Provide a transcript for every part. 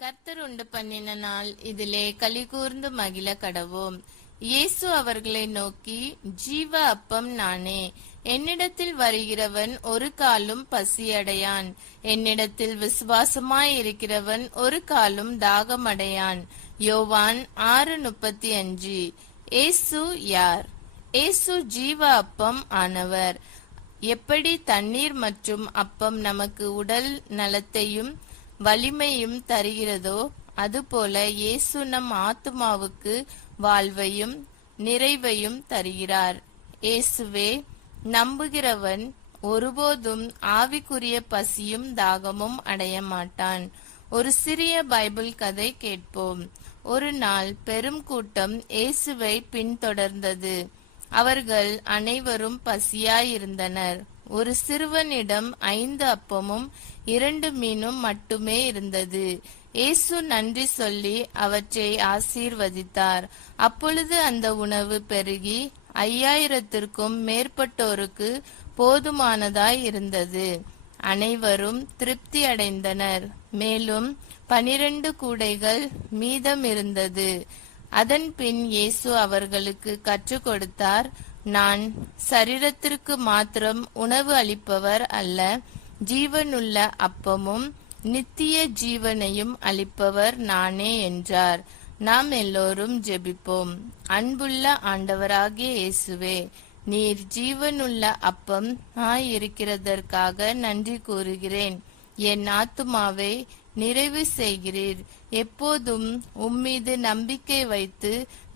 கர்த்தர் உண்டு பண்ணின நாள், இதிலே களிகூர்ந்து மகிழ கடவோம். இயேசு அவர்களை நோக்கி, ஜீவ அப்பம் நானே. என்னிடத்தில் வருகிறவன் ஒரு காலும் பசியடையான். என்னிடத்தில் விசுவாசமாயிருக்கிறவன் ஒரு காலும் தாகமடையான். யோவான் 6:35. இயேசு யார்? இயேசு ஜீவ அப்பம் ஆனவர். எப்படி தண்ணீர் மற்றும் அப்பம் நமக்கு உடல் நலத்தையும் வலிமையும் தருகிறதோ, அதுபோல இயேசு நம் ஆத்துமாவுக்கு வாழ்வையும் நிறைவையும் தருகிறார். இயேசுவே நம்புகிறவன் ஒருபோதும் ஆவிக்குரிய பசியும் தாகமும் அடைய மாட்டான். ஒரு சிறிய பைபிள் கதை கேட்போம். ஒரு நாள் பெரும் கூட்டம் இயேசுவை பின்தொடர்ந்தது. அவர்கள் அனைவரும் பசியாயிருந்தனர். ஒரு சிறுவனிடம் 5 அப்பமும் 2 மீனும் மட்டுமே இருந்தது. இயேசு நன்றி சொல்லி அவற்றை ஆசீர்வதித்தார். அப்பொழுது அந்த உணவு பெருகி 5000த்திற்கும் மேற்பட்டோருக்கு போதுமானதாய் இருந்தது. அனைவரும் திருப்தி அடைந்தனர். மேலும் 12 கூடைகள் மீதம் இருந்தது. அதன் பின் இயேசு அவர்களுக்கு கற்றுக் கொடுத்தார், நான் சரீரத்திற்கு மாத்திரம் உணவு அளிப்பவர் அல்ல, ஜீவனுள்ள அப்பமும் நித்திய ஜீவனையும் அளிப்பவர் நானே என்றார். நாம் எல்லோரும் ஜெபிப்போம். அன்புள்ள ஆண்டவராகிய இயேசுவே, நீர் ஜீவனுள்ள அப்பம் இருக்கிறதற்காக நன்றி கூறுகிறேன். என் ஆத்துமாவை நிறைவு செய்கிறீர். எப்போதும் உம்மீது நம்பிக்கை வைத்து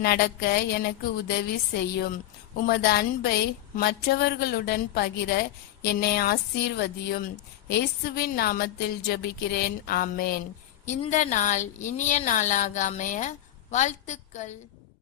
நடக்க எனக்கு உதவி செய்யும். உமது அன்பை மற்றவர்களுடன் பகிர என்னை ஆசீர்வதியும். இயேசுவின் நாமத்தில் ஜெபிக்கிறேன். ஆமேன். இந்த நாள் இனிய நாளாக அமைய வாழ்த்துக்கள்.